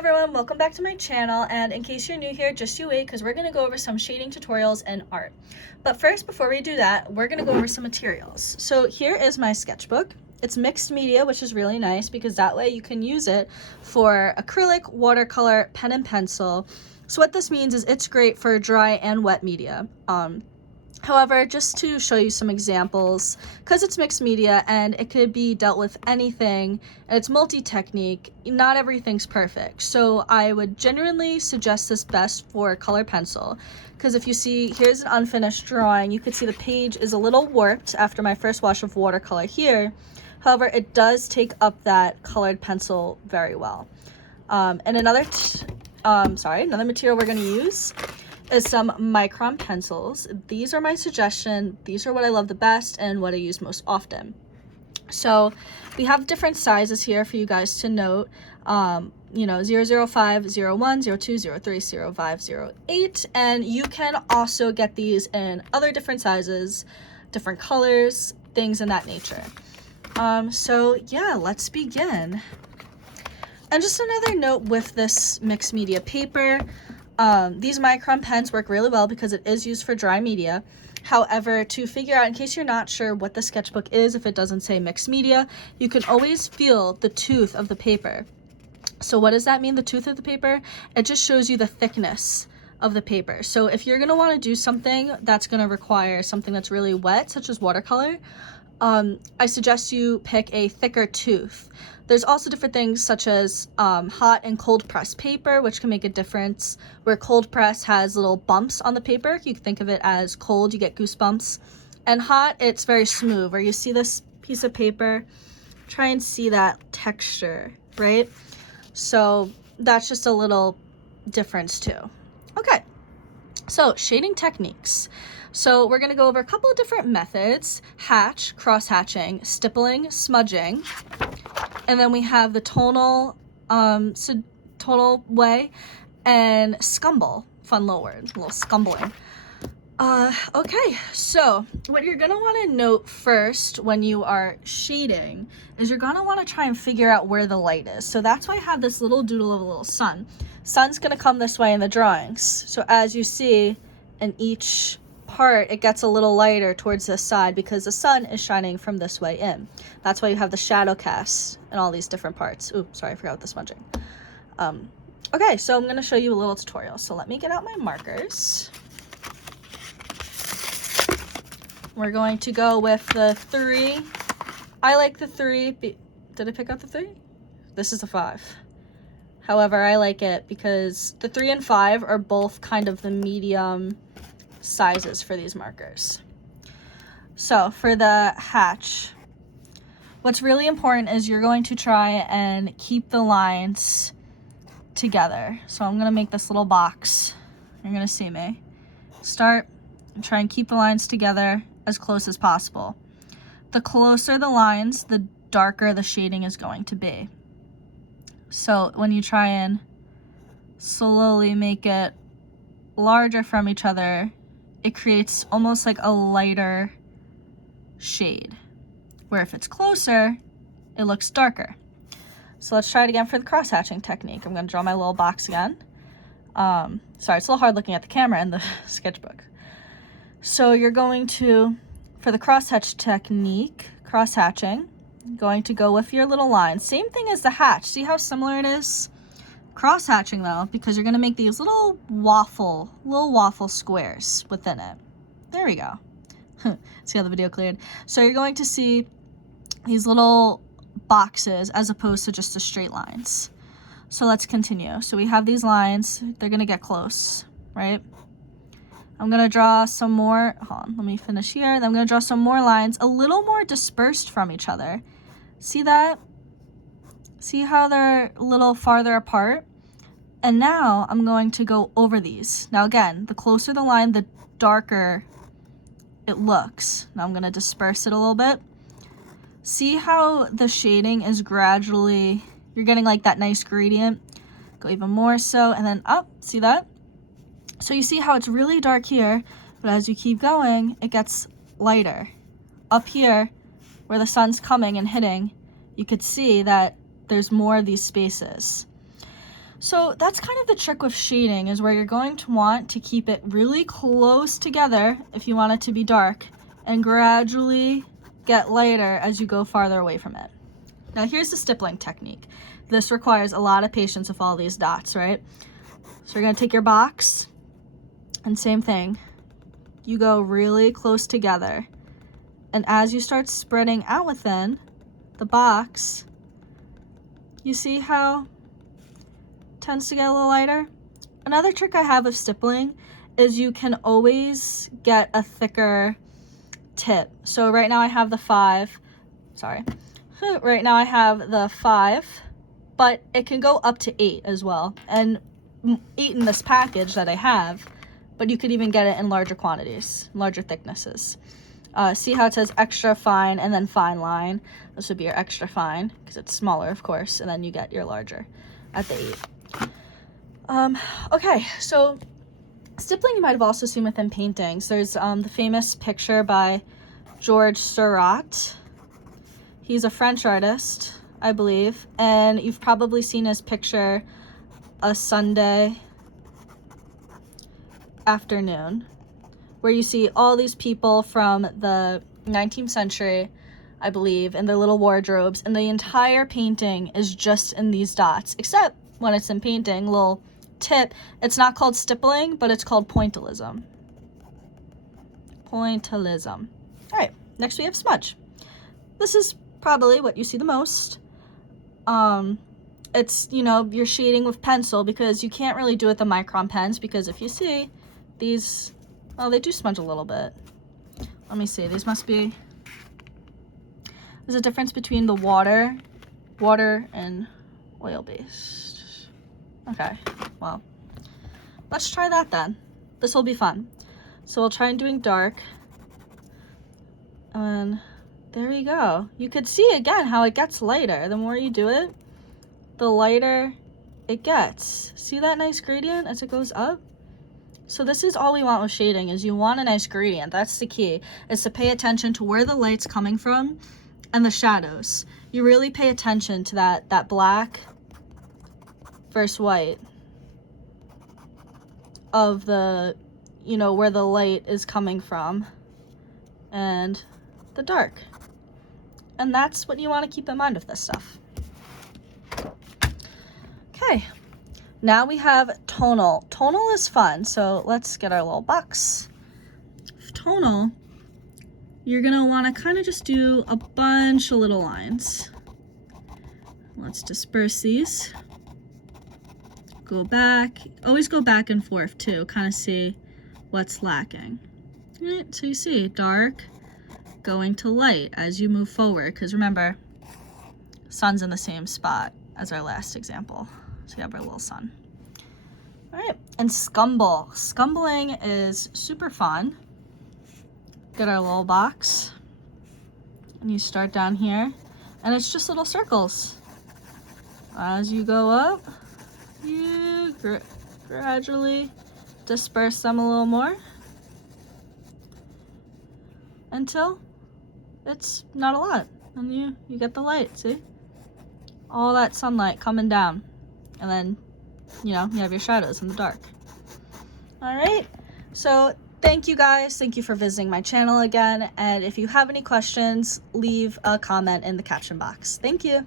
everyone, welcome back to my channel, and in case you're new here, just you wait because we're going to go over some shading tutorials in art. But first, before we do that, we're going to go over some materials. So here is my sketchbook. It's mixed media, which is really nice because that way you can use it for acrylic, watercolor, pen and pencil. So what this means is it's great for dry and wet media. However, just to show you some examples, because it's mixed media and it could be dealt with anything, and it's multi-technique, not everything's perfect. So I would genuinely suggest this best for color pencil, because if you see, here's an unfinished drawing. You could see the page is a little warped after my first wash of watercolor here. However, it does take up that colored pencil very well. And another material we're going to use is some micron pencils. These are my suggestion. These are what I love the best and what I use most often. So we have different sizes here for you guys to note. 005, 01, 02, 03, 05, 08. And you can also get these in other different sizes, different colors, things in that nature. So yeah, let's begin. And just another note with this mixed media paper, these micron pens work really well because it is used for dry media. However, to figure out, in case you're not sure what the sketchbook is, if it doesn't say mixed media, you can always feel the tooth of the paper. So what does that mean, the tooth of the paper? It just shows you the thickness of the paper. So if you're going to want to do something that's going to require something that's really wet, such as watercolor, I suggest you pick a thicker tooth. There's also different things such as hot and cold press paper, which can make a difference. Where cold press has little bumps on the paper, you can think of it as cold, you get goosebumps. And hot, it's very smooth. Where you see this piece of paper, try and see that texture, right? So that's just a little difference too. Okay, so shading techniques. So we're going to go over a couple of different methods: hatch, cross-hatching, stippling, smudging, and then we have the tonal way, and scumble. Fun little word, a little scumbling. Okay, so what you're going to want to note first when you are shading is you're going to want to try and figure out where the light is. So that's why I have this little doodle of a little sun. Sun's going to come this way in the drawings. So as you see in each part, it gets a little lighter towards this side because the sun is shining from this way in. That's why you have the shadow cast in all these different parts. Oops, sorry, I forgot with the smudging. Okay, so I'm going to show you a little tutorial. So let me get out my markers. We're going to go with the 3. I like the 3. Did I pick out the 3? This is the 5. However, I like it because the 3 and 5 are both kind of the medium sizes for these markers. So for the hatch, what's really important is you're going to try and keep the lines together. So I'm going to make this little box. You're going to see me start and try and keep the lines together as close as possible. The closer the lines, the darker the shading is going to be. So when you try and slowly make it larger from each other, it creates almost like a lighter shade, where if it's closer, it looks darker. So let's try it again for the cross-hatching technique. I'm going to draw my little box again. Sorry, it's a little hard looking at the camera in the sketchbook. So you're going to, for the cross-hatch technique, cross-hatching, going to go with your little lines. Same thing as the hatch. See how similar it is? Cross-hatching though, because you're going to make these little waffle squares within it. There we go. See how the video cleared? So you're going to see these little boxes as opposed to just the straight lines. So let's continue. So we have these lines. They're going to get close, right? I'm going to draw some more. Hold on, let me finish here. Then I'm going to draw some more lines, a little more dispersed from each other. See that? See how they're a little farther apart? And now I'm going to go over these. Now again, the closer the line, the darker it looks. Now I'm going to disperse it a little bit. See how the shading is gradually, you're getting like that nice gradient. Go even more so, and then up, see that? So you see how it's really dark here, but as you keep going, it gets lighter. Up here, where the sun's coming and hitting, you could see that there's more of these spaces. So that's kind of the trick with shading, is where you're going to want to keep it really close together if you want it to be dark, and gradually get lighter as you go farther away from it. Now here's the stippling technique. This requires a lot of patience with all these dots, right? So you're gonna take your box, and same thing. You go really close together. And as you start spreading out within the box, you see how it tends to get a little lighter? Another trick I have of stippling is you can always get a thicker tip. So right now I have the 5, right now I have the 5, but it can go up to 8 as well. And 8 in this package that I have, but you could even get it in larger quantities, larger thicknesses. See how it says extra fine and then fine line? This would be your extra fine because it's smaller, of course, and then you get your larger at the 8. Okay, so stippling you might have also seen within paintings. There's the famous picture by George Seurat. He's a French artist, I believe, and you've probably seen his picture a Sunday afternoon, where you see all these people from the 19th century, I believe, in their little wardrobes, and the entire painting is just in these dots, except when it's in painting, little tip, it's not called stippling, but it's called pointillism. Pointillism. All right, next we have smudge. This is probably what you see the most. It's, you know, you're shading with pencil because you can't really do it with the micron pens, because if you see these, oh, they do smudge a little bit. Let me see, these must be, there's a difference between the water and oil-based. Okay, well, let's try that then. This will be fun. So we'll try and doing dark. And there you go. You could see again how it gets lighter. The more you do it, the lighter it gets. See that nice gradient as it goes up? So this is all we want with shading, is you want a nice gradient. That's the key, is to pay attention to where the light's coming from and the shadows. You really pay attention to that black versus white of the, you know, where the light is coming from and the dark. And that's what you want to keep in mind with this stuff. Okay, now we have tonal. Tonal is fun, so let's get our little box. Tonal, you're gonna want to kind of just do a bunch of little lines. Let's disperse these. Go back, always go back and forth too, kind of see what's lacking. All right, so you see dark going to light as you move forward, because remember, sun's in the same spot as our last example. So you have our little sun. All right, and scumble. Scumbling is super fun. Get our little box, and you start down here, and it's just little circles. As you go up, you gradually disperse them a little more until it's not a lot, and you get the light. See, all that sunlight coming down, and then, you know, you have your shadows in the dark. All right, so thank you guys. Thank you for visiting my channel again. And if you have any questions, leave a comment in the caption box. Thank you.